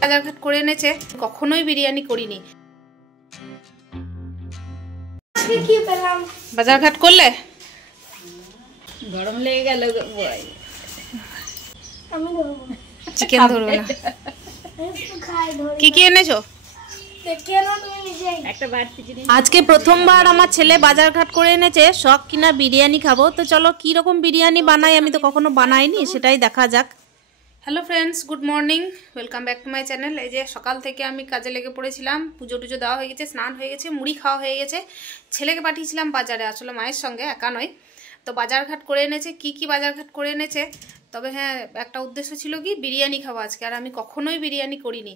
বাজারঘাট করে এনেছে, কখনোই বিরিয়ানি করিনি। কি পেলাম? বাজারঘাট করলে গরম লেগে গেল। আমি ধরবো চিকেন ধরবে না। কি কি এনেছো? আজকে প্রথমবার আমার ছেলে বাজারঘাট করে এনেছে, শখ কিনা বিরিয়ানি খাবো। তো চলো কি রকম বিরিয়ানি বানাই, আমি তো কখনো বানাইনি, সেটাই দেখা যাক। Hello friends, good morning, welcome back to my channel. এই যে সকাল থেকে আমি কাজে লেগে পড়েছিলাম, পুজো টুজো দেওয়া হয়ে গেছে, স্নান হয়ে গেছে, মুড়ি খাওয়া হয়ে গেছে। ছেলেকে পাঠিয়েছিলাম বাজারে, আসলে মায়ের সঙ্গে, একা নয়। তো বাজারঘাট করে এনেছে, কি কি বাজারঘাট করে এনেছে। তবে হ্যাঁ, একটা উদ্দেশ্য ছিল কি, বিরিয়ানি খাবো আজকে। আর আমি কখনোই বিরিয়ানি করিনি,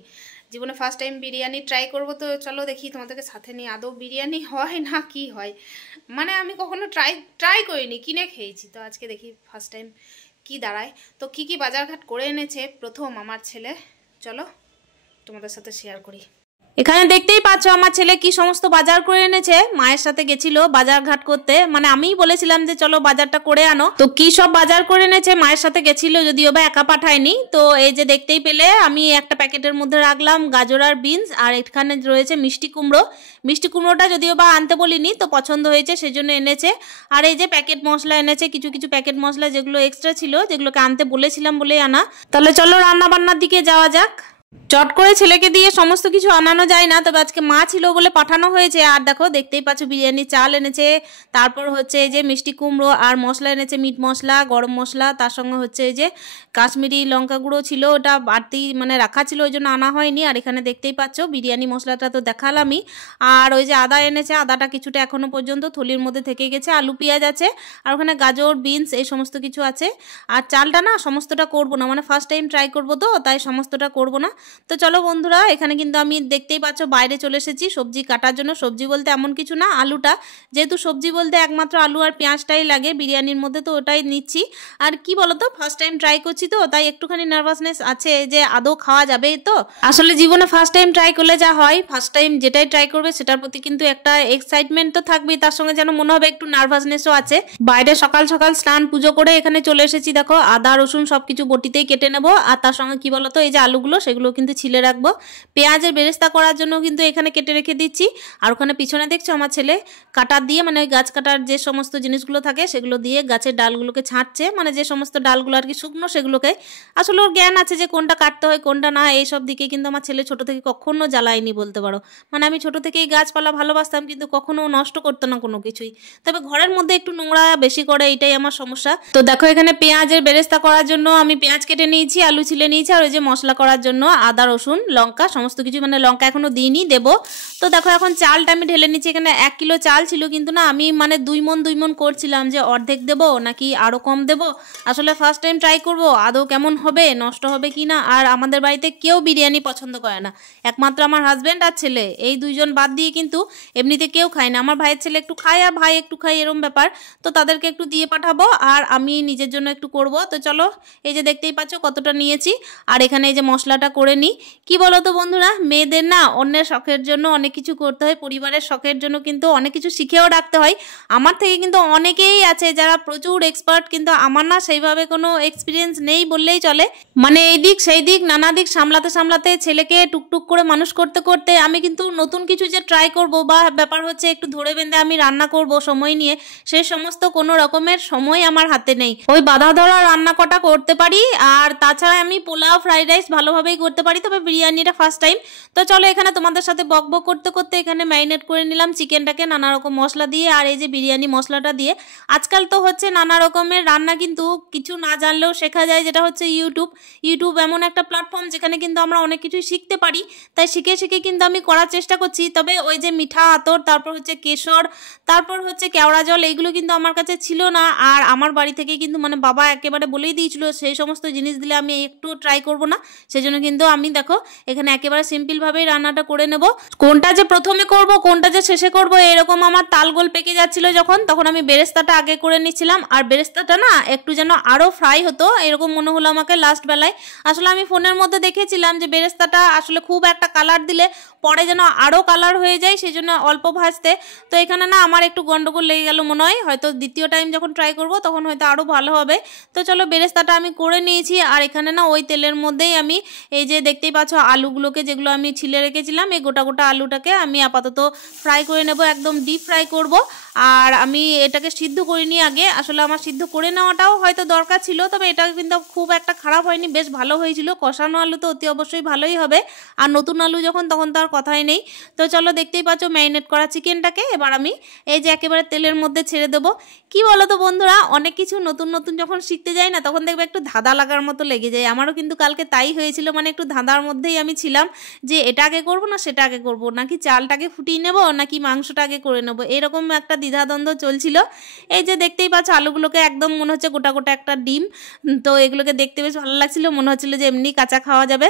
জীবনে ফার্স্ট টাইম বিরিয়ানি ট্রাই করবো। তো চলো দেখি তোমাদেরকে সাথে নিয়ে, আদৌ বিরিয়ানি হয় না কি হয়। মানে আমি কখনো ট্রাই করিনি, কিনে খেয়েছি। তো আজকে দেখি ফার্স্ট টাইম কি দাঁড়ায়। তো কি কি বাজারঘাট করে এনেছে প্রথম আমার ছেলে, চলো তোমাদের সাথে শেয়ার করি। এখানে দেখতেই পাচ্ছ আমার ছেলে কি সমস্ত বাজার করে এনেছে। মায়ের সাথে গেছিল বাজারঘাট করতে, মানে আমিই বলেছিলাম যে চলো বাজারটা করে আনো। তো কি সব বাজার করে এনেছে, মায়ের সাথে গেছিল, যদিও বা একা পাঠায়নি। তো এই যে দেখতেই পেলে, আমি একটা প্যাকেটের মধ্যে রাখলাম গাজর আর বিনস, আর এখানে রয়েছে মিষ্টি কুমড়ো। মিষ্টি কুমড়োটা যদিও বা আনতে বলিনি, তো পছন্দ হয়েছে সেজন্য এনেছে। আর এই যে প্যাকেট মশলা এনেছে, কিছু কিছু প্যাকেট মশলা যেগুলো এক্সট্রা ছিল, যেগুলোকে আনতে বলেছিলাম বলেই আনা। তাহলে চলো রান্না বান্নার দিকে যাওয়া যাক। চট করে ছেলেকে দিয়ে সমস্ত কিছু আনানো যায় না, তবে আজকে মা ছিল বলে পাঠানো হয়েছে। আর দেখো দেখতেই পাচ্ছ বিরিয়ানি চাল এনেছে, তারপর হচ্ছে এই যে মিষ্টি কুমড়ো, আর মশলা এনেছে মিট মশলা, গরম মশলা, তার সঙ্গে হচ্ছে এই যে কাশ্মীরি লঙ্কা গুঁড়ো ছিল, ওটা বাড়তি মানে রাখা ছিল, ওই জন্য আনা হয়নি। আর এখানে দেখতেই পাচ্ছ বিরিয়ানি মশলাটা তো দেখালামই। আর ওই যে আদা এনেছে, আদাটা কিছুটা এখনো পর্যন্ত থলির মধ্যে থেকে গেছে। আলু পেঁয়াজ আছে, আর ওখানে গাজর বিনস এই সমস্ত কিছু আছে। আর চালটা না সমস্তটা করবো না, মানে ফার্স্ট টাইম ট্রাই করবো, তো তাই সমস্তটা করবো না। তো চলো বন্ধুরা, এখানে কিন্তু আমি দেখতেই পাচ্ছ বাইরে চলে এসেছি সবজি কাটার জন্য। সবজি বলতে এমন কিছু না, আলুটা, যেহেতু সবজি বলতে একমাত্র আলু আর পেঁয়াজটাই লাগে বিরিয়ানির মধ্যে, তো ওটাই নিচ্ছি। আর কি বলতো, ফার্স্ট টাইম ট্রাই করছি, তো তাই একটুখানি নার্ভাসনেস আছে যে আদৌ খাওয়া যাবে। তো আসলে জীবনে ফার্স্ট টাইম ট্রাই করলে যা হয়, ফার্স্ট টাইম যেটাই ট্রাই করবে সেটার প্রতি কিন্তু একটা এক্সাইটমেন্ট তো থাকবেই, তার সঙ্গে যেন মনে হবে একটু নার্ভাসনেসও আছে। বাইরে সকাল সকাল স্নান পুজো করে এখানে চলে এসেছি। দেখো আদা রসুন সবকিছু বটিতেই কেটে নেবো। আর তার সঙ্গে কি বলতো, এই যে আলুগুলো, সেগুলো কিন্তু ছিলে রাখবো। পেঁয়াজের বেরেস্তা করার জন্য কিন্তু এখানে কেটে রেখে দিচ্ছি। আর ওখানে পিছনে দেখছো আমার ছেলে কাটার দিয়ে, মানে ওই গাছ কাটার যে সমস্ত জিনিসগুলো থাকে সেগুলো দিয়ে গাছের ডালগুলোকে ছাঁটছে, মানে যে সমস্ত ডালগুলো আর কি শুকনো, সেগুলোকে। আসলে ওর জ্ঞান আছে যে কোনটা কাটতে হয় কোনটা না, এইসব দিকে কিন্তু আমার ছেলে ছোট থেকে কখনো জ্বালায়নি বলতে পারো। মানে আমি ছোট থেকেই গাছপালা ভালোবাসতাম, কিন্তু কখনো নষ্ট করতো না কোনো কিছুই। তবে ঘরের মধ্যে একটু নোংরা বেশি করে, এটাই আমার সমস্যা। তো দেখো এখানে পেঁয়াজের বেরেস্তা করার জন্য আমি পেঁয়াজ কেটে নিয়েছি, আলু ছিলে নিয়েছি, আর ওই যে মশলা করার জন্য আদা রসুন লঙ্কা সমস্ত কিছু, মানে লঙ্কা এখনো দিইনি, দেবো। তো দেখো এখন চালটা আমি ঢেলে নিচ্ছি। এখানে 1 কিলো চাল ছিল, কিন্তু না আমি মানে 2 মণ করছিলাম যে অর্ধেক দেবো নাকি আরো কম দেবো। আসলে ফার্স্ট টাইম ট্রাই করবো, আদৌ কেমন হবে, নষ্ট হবে কি না। আর আমাদের বাড়িতে কেউ বিরিয়ানি পছন্দ করে না, একমাত্র আমার হাজব্যান্ড আর ছেলে, এই দুইজন বাদ দিয়ে কিন্তু এমনিতে কেউ খায় না। আমার ভাইয়ের ছেলে একটু খায় আর ভাই একটু খায়, এরকম ব্যাপার। তো তাদেরকে একটু দিয়ে পাঠাবো, আর আমি নিজের জন্য একটু করব। তো চলো এই যে দেখতেই পাচ্ছ কতটা নিয়েছি। আর এখানে এই যে মশলাটা করে নিই। কি বলো তো বন্ধুরা, মেয়েদের না অন্যের শখের জন্য অনেক কিছু করতে হয়, পরিবারের শখের জন্য কিন্তু অনেক কিছু শিখেও রাখতে হয়। আমার থেকে কিন্তু অনেকেই আছে যারা প্রচুর এক্সপার্ট, কিন্তু আমার না সেইভাবে কোনো এক্সপিরিয়েন্স নেই বললেই চলে। মানে এই দিক সেই দিক নানা দিক সামলাতে সামলাতে ছেলেকে টুকটুক করে মানুষ করতে করতে আমি কিন্তু নতুন কিছু যে ট্রাই করব, বা ব্যাপার হচ্ছে একটু ধরে বেঁধে আমি রান্না করব সময় নিয়ে, সেই সমস্ত কোনো রকমের সময় আমার হাতে নেই। ওই বাধা ধরা রান্না কটা করতে পারি, আর তাছাড়া আমি পোলাও ফ্রাইড রাইস ভালোভাবেই করতে পারি, তবে বিরিয়ানিটা ফার্স্ট টাইম। তো চলো এখানে তোমাদের সাথে বক বক করতে করতে এখানে ম্যারিনেট করে নিলাম চিকেনটাকে নানা রকম মশলা দিয়ে, আর এই যে বিরিয়ানি মশলাটা দিয়ে। আজকাল তো হচ্ছে নানা রকমের রান্না কিন্তু কিছু না জানলেও শেখা যায়, যেটা হচ্ছে ইউটিউব এমন একটা প্ল্যাটফর্ম যেখানে কিন্তু আমরা অনেক কিছুই শিখতে পারি। তাই শিখে শিখে কিন্তু আমি করার চেষ্টা করছি। তবে ওই যে মিঠা আতর, তারপর হচ্ছে কেশর, তারপর হচ্ছে কেওড়া জল, এইগুলো কিন্তু আমার কাছে ছিল না। আর আমার বাড়ি থেকে কিন্তু মানে বাবা একেবারে বলেই দিয়েছিল সেই সমস্ত জিনিস দিলে আমি একটু ট্রাই করব না, সেজন্য কিন্তু আমি দেখো এখানে একেবারে সিম্পলভাবেই রান্নাটা করে নেব। কোনটা যে প্রথমে করব কোনটা যে শেষে করব এরকম আমার তালগোল পেকে যাচ্ছিল যখন, তখন আমি বেরেস্তাটা আগে করে নিচ্ছিলাম। আর বেরেস্তাটা না একটু যেন আরও ফ্রাই হতো এরকম মনে হলো আমাকে লাস্ট বেলায়। আসলে আমি ফোনের মধ্যে দেখেছিলাম যে বেরেস্তাটা আসলে খুব একটা কালার দিলে পরে যেন আরও কালার হয়ে যায়, সেই জন্য অল্প ভাজতে। তো এখানে না আমার একটু গন্ডগোল লেগে গেল মনে হয়, হয়তো দ্বিতীয় টাইম যখন ট্রাই করব তখন হয়তো আরও ভালো হবে। তো চলো বেরেস্তাটা আমি করে নিয়েছি। আর এখানে না ওই তেলের মধ্যেই আমি এই যে দেখতেই পাচ্ছ আলুগুলোকে যেগুলো আমি ছিলে রেখেছিলাম, এই গোটা গোটা আলুটাকে আমি আপাতত ফ্রাই করে নেব, একদম ডিপ ফ্রাই করব। আর আমি এটাকে সিদ্ধ করিনি আগে, আসলে আমার সিদ্ধ করে নেওয়াটাও হয়তো দরকার ছিল, তবে এটা কিন্তু খুব একটা খারাপ হয়নি, বেশ ভালো হয়েছিল। কষানো আলু তো অতি অবশ্যই ভালোই হবে, আর নতুন আলু যখন তখন তো আর কথাই নেই। তো চলো দেখতেই পাচ্ছ ম্যারিনেট করা চিকেনটাকে এবার আমি এই যে একেবারে তেলের মধ্যে ছেড়ে দেবো। কি বলো তো বন্ধুরা, অনেক কিছু নতুন নতুন যখন শিখতে যাই না তখন দেখবে একটু ধাঁধা লাগার মতো লেগে যায়। আমারও কিন্তু কালকে তাই হয়েছিল, মানে একটু ধাঁধার মধ্যেই আমি ছিলাম যে এটা আগে করবো না সেটা আগে করবো, নাকি চালটাকে ফুটিয়ে নেবো নাকি মাংসটা আগে করে নেবো, এরকম একটা দ্বিধাদ্বন্দ্ব চলছিল। এই যে দেখতেই পাচ্ছ আলুগুলোকে একদম মনে হচ্ছে গোটা গোটা একটা ডিম, তো এগুলোকে দেখতে বেশ ভালো লাগছিল, মনে হচ্ছিল যে এমনি কাঁচা খাওয়া যাবে।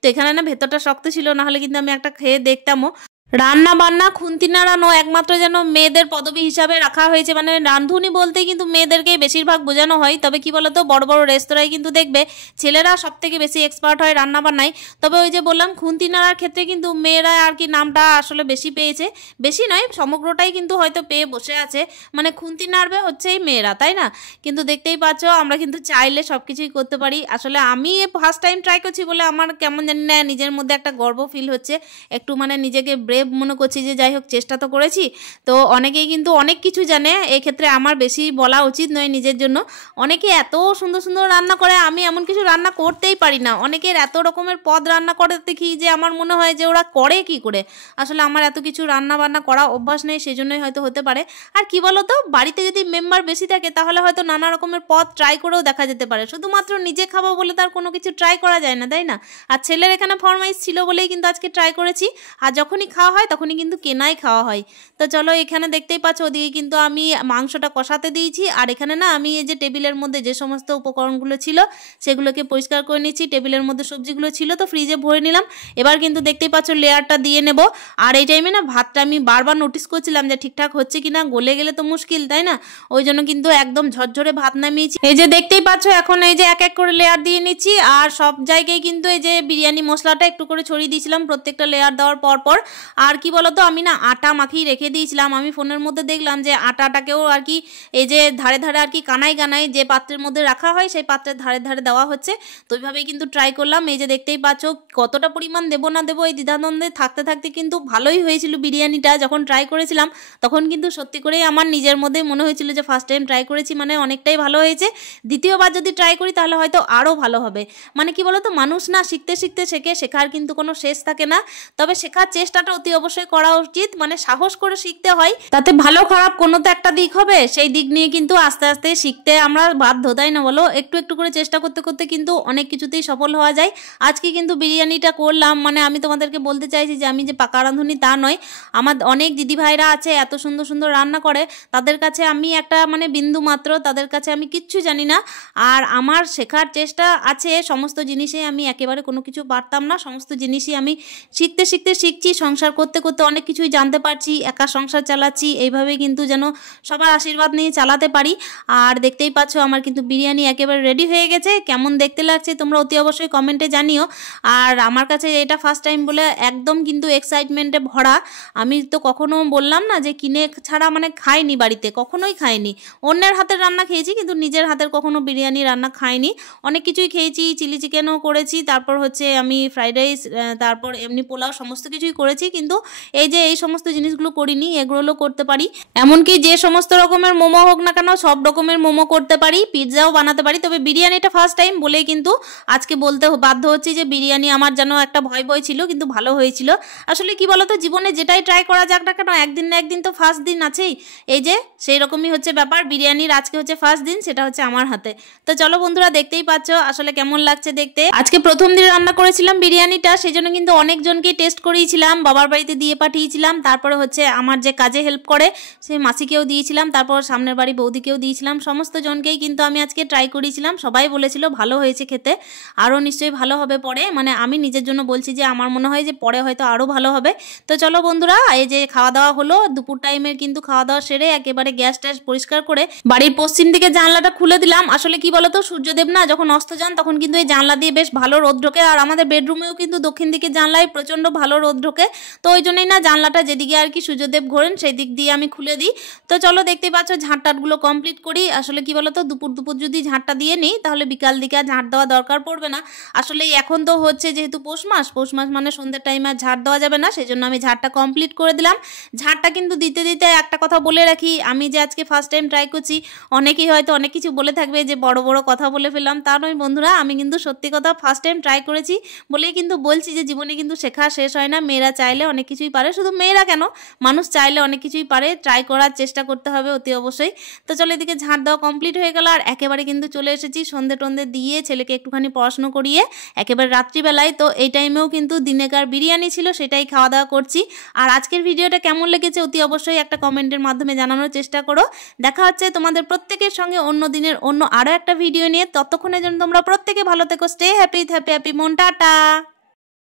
তো এখানে না ভেতরটা শক্ত ছিল, নাহলে কিন্তু আমি একটা খেয়ে দেখতামও। রান্না বান্না খুন্তি নাড়ানো একমাত্র যেন মেয়েদের পদবি হিসাবে রাখা হয়েছে, মানে রাঁধুনি বলতেই কিন্তু মেয়েদেরকেই বেশিরভাগ বোঝানো হয়। তবে কি বলতো, বড় বড় রেস্তোরাঁয় কিন্তু দেখবে ছেলেরা সব থেকে বেশি এক্সপার্ট হয় রান্না বান্নায়। তবে ওই যে বললাম খুন্তি নাড়ার ক্ষেত্রে কিন্তু মেয়েরা আর কি নামটা আসলে বেশি পেয়েছে, বেশি নয় সমগ্রটাই কিন্তু হয়তো পেয়ে বসে আছে, মানে খুন্তি নাড়বে হচ্ছেই মেয়েরা, তাই না? কিন্তু দেখতেই পাচ্ছ আমরা কিন্তু চাইলে সব কিছুই করতে পারি। আসলে আমি ফার্স্ট টাইম ট্রাই করছি বলে আমার কেমন জানি না নিজের মধ্যে একটা গর্ব ফিল হচ্ছে, একটু মানে নিজেকে ব্রেভ মনে করছি যে যাই হোক চেষ্টা তো করেছি। তো অনেকেই কিন্তু অনেক কিছু জানে, এই ক্ষেত্রে আমার বেশি বলা উচিত নয় নিজের জন্য। অনেকে এত সুন্দর সুন্দর রান্না করে, আমি এমন কিছু রান্না করতেই পারি না। অনেকের এত রকমের পদ রান্না করে দেখি যে আমার মনে হয় যে ওরা করে কি করে, আসলে আমার এত কিছু রান্না বান্না করা অভ্যাস নেই, সেই জন্যই হয়তো হতে পারে। আর কি বলতো, বাড়িতে যদি মেম্বার বেশি থাকে তাহলে হয়তো নানা রকমের পদ ট্রাই করেও দেখা যেতে পারে, শুধুমাত্র নিজে খাবো বলে তার কোনো কিছু ট্রাই করা যায় না, তাই না? আর ছেলের এখানে ফরমাইশ ছিল বলেই কিন্তু আজকে ট্রাই করেছি, আর যখনই খাওয়া হয় তখনই কিন্তু কেনাই খাওয়া হয়। তো চলো এখানে দেখতেই পাচ্ছ ওদিকে কিন্তু আমি মাংসটা কষাতে দিয়েছি, আর এখানে না আমি এই যে টেবিলের মধ্যে যে সমস্ত উপকরণগুলো ছিল সেগুলোকে পরিষ্কার করে নিচ্ছি। টেবিলের মধ্যে সবজিগুলো ছিল তো ফ্রিজে ভরে নিলাম, এবার কিন্তু দেখতেই পাচ্ছ লেয়ারটা দিয়ে নেব। আর এই টাইমে না ভাতটা আমি বারবার নোটিস করছিলাম যে ঠিকঠাক হচ্ছে কিনা, গলে গেলে তো মুশকিল, তাই না? ওই জন্য কিন্তু একদম ঝরঝরে ভাত নামিয়েছি। এই যে দেখতেই পাচ্ছ এখন এই যে এক এক করে লেয়ার দিয়ে নিচ্ছি, আর সব জায়গায় কিন্তু এই যে বিরিয়ানি মশলাটা একটু করে ছড়িয়ে দিয়েছিলাম প্রত্যেকটা লেয়ার দেওয়ার পর। আর কি বলতো, আমি না আটা মাখিয়ে রেখে দিয়েছিলাম, আমি ফোনের মধ্যে দেখলাম যে আটাটাকেও আর কি এই যে ধারে ধারে আর কি কানায় কানায় যে পাত্রের মধ্যে রাখা হয় সেই পাত্রের ধারে ধারে দেওয়া হচ্ছে। তো ওইভাবেই কিন্তু ট্রাই করলাম। এই যে দেখতেই পাচ্ছ কতটা পরিমাণ দেবো না দেবো এই দ্বিধাদ্বন্দ্বে থাকতে থাকতে কিন্তু ভালোই হয়েছিল বিরিয়ানিটা। যখন ট্রাই করেছিলাম তখন কিন্তু সত্যি করেই আমার নিজের মধ্যে মনে হয়েছিল যে ফার্স্ট টাইম ট্রাই করেছি মানে অনেকটাই ভালো হয়েছে, দ্বিতীয়বার যদি ট্রাই করি তাহলে হয়তো আরও ভালো হবে। মানে কি বলতো, মানুষ না শিখতে শিখতে শেখে, শেখার কিন্তু কোনো শেষ থাকে না। তবে শেখার চেষ্টাটা অতি অবশ্যই করা উচিত, মানে সাহস করে শিখতে হয়, তাতে ভালো খারাপ কোনো তো একটা দিক হবে, সেই দিক নিয়ে কিন্তু আস্তে আস্তে শিখতে আমরা বাধ্য, তাই না বলো? একটু একটু করে চেষ্টা করতে করতে কিন্তু অনেক কিছুতেই সফল হওয়া যায়। আজকে কিন্তু বিরিয়ানিটা করলাম, মানে আমি তোমাদেরকে বলতে চাইছি যে আমি যে পাকা রাঁধুনি তা নয়, আমার অনেক দিদি ভাইরা আছে এত সুন্দর সুন্দর রান্না করে, তাদের কাছে আমি একটা মানে বিন্দু মাত্র, তাদের কাছে আমি কিচ্ছু জানি না। আর আমার শেখার চেষ্টা আছে, সমস্ত জিনিসে আমি একেবারে কোনো কিছু পারতাম না, সমস্ত জিনিসই আমি শিখতে শিখতে শিখছি, সংসার করতে করতে অনেক কিছুই জানতে পারছি, একা সংসার চালাচ্ছি, এইভাবে কিন্তু যেন সবার আশীর্বাদ নিয়ে চালাতে পারি। আর দেখতেই পাচ্ছ আমার কিন্তু বিরিয়ানি একেবারে রেডি হয়ে গেছে। কেমন দেখতে লাগছে তোমরা অতি অবশ্যই কমেন্টে জানিও। আর আমার কাছে এটা ফার্স্ট টাইম বলে একদম কিন্তু এক্সাইটমেন্টে ভরা। আমি তো কখনো বললাম না যে কিনে ছাড়া মানে খাইনি, বাড়িতে কখনোই খাইনি, অন্যের হাতের রান্না খেয়েছি কিন্তু নিজের হাতের কখনো বিরিয়ানি রান্না খাইনি। অনেক কিছুই খেয়েছি, চিলি চিকেনও করেছি, তারপর হচ্ছে আমি ফ্রাইড রাইস, তারপর এমনি পোলাও, সমস্ত কিছুই করেছি, কিন্তু এই যে এই সমস্ত জিনিসগুলো করিনি, এগুলো করতে পারি। এমনকি যে সমস্ত রকমের মোমো হোক না কেন সব রকমের মোমো করতে পারি, পিৎজাও বানাতে পারি। তবে বিরিয়ানিটা ফার্স্ট টাইম বলেই কিন্তু আজকে বলতে বাধ্য হচ্ছি যে বিরিয়ানি আমার যেন একটা ভয় ভয় ছিল, কিন্তু ভালো হয়েছিল। আসলে কি বলতো, জীবনে যেটাই ট্রাই করা যাক না কেন একদিন না একদিন তো ফার্স্ট দিন আছেই, এই যে সেই রকমই হচ্ছে ব্যাপার। বিরিয়ানির আজকে হচ্ছে ফার্স্ট দিন, সেটা হচ্ছে আমার হাতে। তো চলো বন্ধুরা, দেখতেই পাচ্ছ আসলে কেমন লাগছে দেখতে। আজকে প্রথম দিন রান্না করেছিলাম বিরিয়ানিটা, সেই জন্য কিন্তু অনেকজনকেই টেস্ট করিয়েছিলাম, বাবার বাড়িতে দিয়ে পাঠিয়েছিলাম, তারপরে হচ্ছে আমার যে কাজে হেল্প করে সেই মাসিকেও দিয়েছিলাম, তারপর সামনের বাড়ি বৌদিকেও দিয়েছিলাম, সমস্ত জনকেই কিন্তু আমি আজকে ট্রাই করেছিলাম। সবাই বলেছিল ভালো হয়েছে খেতে, আরও নিশ্চয়ই ভালো হবে পরে, মানে আমি নিজের জন্য বলছি যে আমার মনে হয় যে পরে হয়তো আরও ভালো হবে। তো চলো বন্ধুরা, এই যে খাওয়া দাওয়া হলো, দুপুর টাইমের কিন্তু খাওয়া দাওয়া সেরে একেবারে গ্যাস ট্যাস পরিষ্কার করে বাড়ির পশ্চিম দিকে জানলাটা খুলে দিলাম। আসলে কি বলতো, সূর্যদেব না যখন অস্ত যান তখন কিন্তু এই জানলা দিয়ে বেশ ভালো রোদ ঢোকে, আর আমাদের বেডরুমেও কিন্তু দক্ষিণ দিকে জানলায় প্রচণ্ড ভালো রোদ ঢোকে। তো ওই জন্যই না জানলাটা যেদিকে আর কি সূর্যদেব ঘোরেন সেই দিক দিয়ে আমি খুলে দিই। তো চলো দেখতে পাচ্ছ ঝাঁটটাটগুলো কমপ্লিট করি। আসলে কি বলো তো, দুপুর যদি ঝাঁটটা দিয়ে নিই তাহলে বিকাল দিকে আর ঝাঁট দেওয়া দরকার পড়বে না। আসলে এখন তো হচ্ছে যেহেতু পৌষ মাস মানে সন্ধ্যের টাইমে আর ঝাঁট দেওয়া যাবে না, সেই জন্য আমি ঝাঁটটা কমপ্লিট করে দিলাম। ঝাঁটটা কিন্তু দিতে দিতে একটা কথা বলে রাখি, আমি যে আজকে ফার্স্ট টাইম ট্রাই করছি, অনেকেই হয়তো অনেক কিছু বলে থাকবে যে বড় বড় কথা বলে ফেললাম। তা নয় বন্ধুরা, আমি কিন্তু সত্যি কথা ফার্স্ট টাইম ট্রাই করেছি বলেই কিন্তু বলছি যে জীবনে কিন্তু শেখা শেষ হয় না। মেয়েরা চাইলে অনেক কিছুই পারে, শুধু মেয়েরা কেন, মানুষ চাইলে অনেক কিছুই পারে। ট্রাই করার চেষ্টা করতে হবে অতি অবশ্যই। তো চলো এদিকে ঝাঁট দেওয়া কমপ্লিট হয়ে গেল আর একেবারে কিন্তু চলে এসেছি সন্ধে টন্ধে দিয়ে ছেলেকে একটুখানি পড়াশুনো করিয়ে একেবারে রাত্রিবেলায়। তো এই টাইমেও কিন্তু দিনেকার বিরিয়ানি ছিল, সেটাই খাওয়া দাওয়া করছি। আর আজকের ভিডিওটা কেমন লেগেছে অতি অবশ্যই একটা কমেন্টের মাধ্যমে জানানোর চেষ্টা করো। দেখা হচ্ছে তোমাদের প্রত্যেকের সঙ্গে অন্য দিনের অন্য আরও একটা ভিডিও নিয়ে। ততক্ষণের জন্য তোমরা প্রত্যেকে ভালো থেকো, স্টে হ্যাপি মন টাটা।